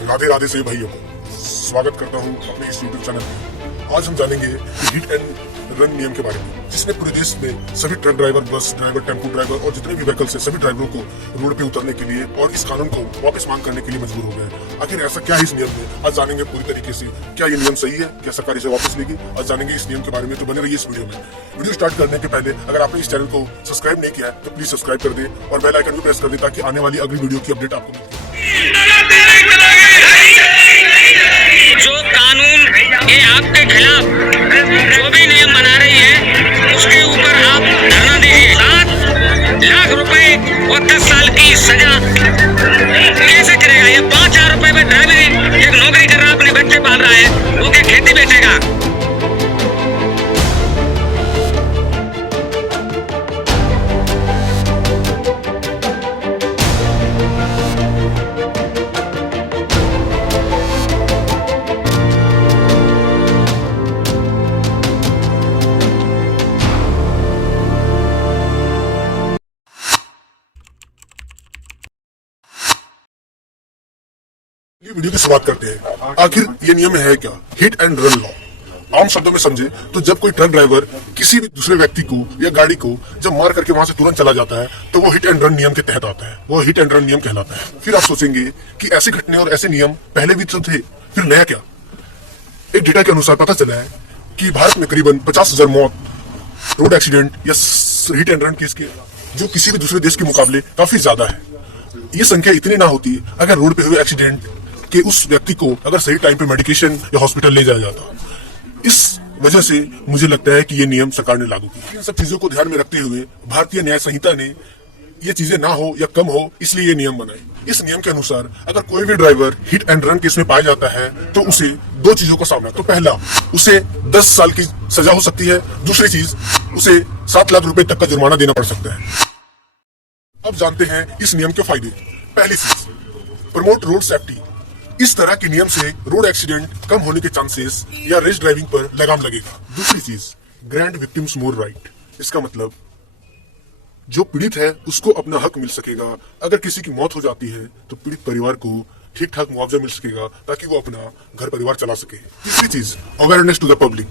राधे राधे से भाइयों को स्वागत करता हूं अपने इस यूट्यूब चैनल में। आज हम जानेंगे हिट एंड रन नियम के बारे में, जिसने पूरे देश में सभी truck driver, bus driver, tempo driver और जितने भी व्हीकल्स हैं सभी ड्राइवरों को रोड पे उतरने के लिए और इस कानून को वापस मांग करने के लिए मजबूर हो गए। आखिर ऐसा क्या है इस नियम में, आज जानेंगे पूरी तरीके से। क्या ये नियम सही है, क्या सरकार इसे वापस लेगी, आज जानेंगे इस नियम के बारे में। तो बने रहिए इस वीडियो में। वीडियो स्टार्ट करने के पहले अगर आपने इस चैनल को सब्सक्राइब नहीं किया है तो प्लीज सब्सक्राइब कर दे और बेल आइकन भी प्रेस कर दे ताकि आने वाली अगली वीडियो की अपडेट आपको मिलती है। जो कानून ये आपके खिलाफ जो भी नियम बना रही है उसके ऊपर आप धरना दीजिए। 7 लाख रुपए और 10 साल की सजा कैसे करेगा? ये 5,000 रुपए में ड्राइवर एक नौकरी कर रहा है, अपने बच्चे पाल रहा है, वो क्या खेती बेचेगा? ये वीडियो की शुरुआत करते हैं। आखिर ये नियम है क्या? Hit and run law. आम शब्दों में समझे तो जब कोई ट्रक ड्राइवर किसी भी दूसरे व्यक्ति को या गाड़ी को जब मार करके वहां से तुरंत चला जाता है तो वो हिट एंड रन नियम के तहत आता है, वो हिट एंड रन नियम कहलाता है। फिर आप सोचेंगे कि ऐसे घटने और ऐसे नियम पहले भी तो थे, फिर नया क्या? एक डेटा के अनुसार पता चला है कि भारत में करीबन 50,000 मौत रोड एक्सीडेंट या हिट एंड रन केस के, जो किसी भी दूसरे देश के मुकाबले काफी ज्यादा है। ये संख्या इतनी ना होती अगर रोड पे हुए एक्सीडेंट कि उस व्यक्ति को अगर सही टाइम पे मेडिकेशन या हॉस्पिटल ले जाया जाता। इस वजह से मुझे लगता है कि ये नियम सरकार ने लागू किया। इन सब चीजों को ध्यान में रखते हुए भारतीय न्याय संहिता ने ये चीजें ना हो या कम हो इसलिए ये नियम बनाए। इस नियम के अनुसार अगर कोई भी driver hit and run case में पाया जाता है तो उसे 2 चीजों का सामना। तो पहला, उसे 10 साल की सजा हो सकती है। दूसरी चीज, उसे 7 लाख रुपए तक का जुर्माना देना पड़ सकता है। अब जानते हैं इस नियम के फायदे। पहली चीज, प्रमोट रोड सेफ्टी। इस तरह के नियम से रोड एक्सीडेंट कम होने के चांसेस या रेस ड्राइविंग पर लगाम लगेगा। दूसरी चीज, ग्रांट विक्टिम्स मोर राइट। इसका मतलब जो पीड़ित है उसको अपना हक मिल सकेगा। अगर किसी की मौत हो जाती है तो पीड़ित परिवार को ठीक ठाक मुआवजा मिल सकेगा ताकि वो अपना घर परिवार चला सके। तीसरी चीज, अवेयरनेस टू द पब्लिक।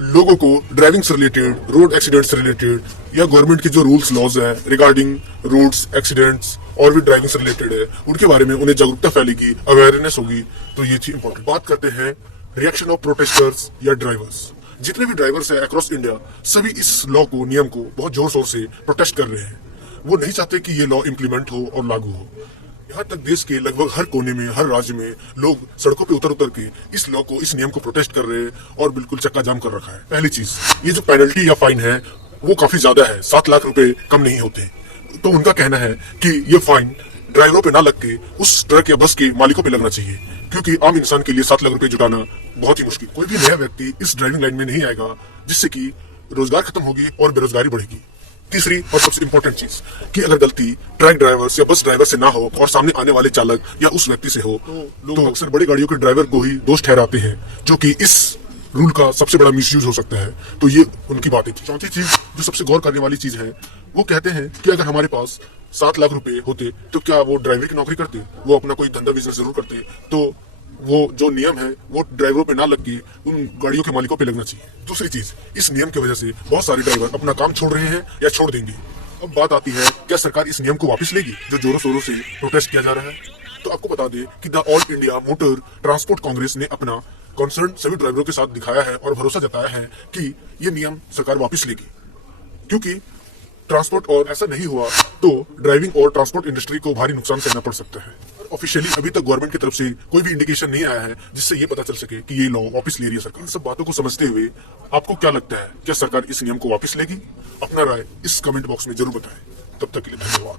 लोगों को ड्राइविंग से रिलेटेड, रोड एक्सीडेंट से रिलेटेड या गवर्नमेंट के जो रूल्स लॉज है रिगार्डिंग रोड्स एक्सीडेंट्स और भी ड्राइविंग से रिलेटेड है उनके बारे में उन्हें जागरूकता फैलेगी, अवेयरनेस होगी। तो ये चीज इंपॉर्टेंट। बात करते हैं रिएक्शन ऑफ प्रोटेस्टर्स या ड्राइवर्स। जितने भी ड्राइवर्स है अक्रॉस इंडिया सभी इस लॉ को, नियम को बहुत जोर शोर से प्रोटेस्ट कर रहे हैं। वो नहीं चाहते कि ये लॉ इम्प्लीमेंट हो और लागू हो। यहाँ तक देश के लगभग हर कोने में, हर राज्य में लोग सड़कों पे उतर के इस लॉ को, इस नियम को प्रोटेस्ट कर रहे हैं और बिल्कुल चक्का जाम कर रखा है। पहली चीज, ये जो पेनल्टी या फाइन है वो काफी ज्यादा है, 7 लाख रुपए कम नहीं होते। तो उनका कहना है कि ये फाइन ड्राइवरों पे ना लग के उस ट्रक या बस के मालिकों पे लगना चाहिए, क्योंकि आम इंसान के लिए 7 लाख रुपए जुटाना बहुत ही मुश्किल। कोई भी नया व्यक्ति इस ड्राइविंग लाइन में नहीं आएगा, जिससे कि रोजगार खत्म होगी और बेरोजगारी बढ़ेगी। तीसरी और सबसे इंपॉर्टेंट चीज कि अगर गलती ट्रक ड्राइवर या बस ड्राइवर से ना हो और सामने आने वाले चालक या उस व्यक्ति से हो तो अक्सर बड़ी गाड़ियों के ड्राइवर को ही दोष ठहराते हैं, जो कि इस रूल का सबसे बड़ा मिसयूज हो सकता है। तो ये उनकी बात है। चौथी चीज जो सबसे गौर करने वाली चीज है, वो कहते हैं कि अगर हमारे पास 7 लाख रुपए होते तो क्या वो ड्राइवर की नौकरी करते, वो अपना कोई धंधा बिजनेस जरूर करते। तो वो जो नियम है वो ड्राइवरों पे ना लग के उन गाड़ियों के मालिकों पे लगना चाहिए। दूसरी चीज, इस नियम की वजह से बहुत सारे ड्राइवर अपना काम छोड़ रहे हैं या छोड़ देंगे। अब बात आती है, क्या सरकार इस नियम को वापस लेगी जो जोरों शोरों से प्रोटेस्ट किया जा रहा है? तो आपको बता दें कि the all India motor transport Congress ने अपना कंसर्न सभी ड्राइवरों के साथ दिखाया है और भरोसा जताया है कि ये नियम सरकार वापस लेगी, क्योंकि ट्रांसपोर्ट और ऐसा नहीं हुआ तो ड्राइविंग और ट्रांसपोर्ट इंडस्ट्री को भारी नुकसान सहना पड़ सकता है। ऑफिशियली अभी तक गवर्नमेंट की तरफ से कोई भी इंडिकेशन नहीं आया है जिससे ये पता चल सके कि ये लॉ वापस ले रही है सरकार। इन सब बातों को समझते हुए आपको क्या लगता है, क्या सरकार इस नियम को वापस लेगी? अपना राय इस कमेंट बॉक्स में जरूर बताएं। तब तक के लिए धन्यवाद।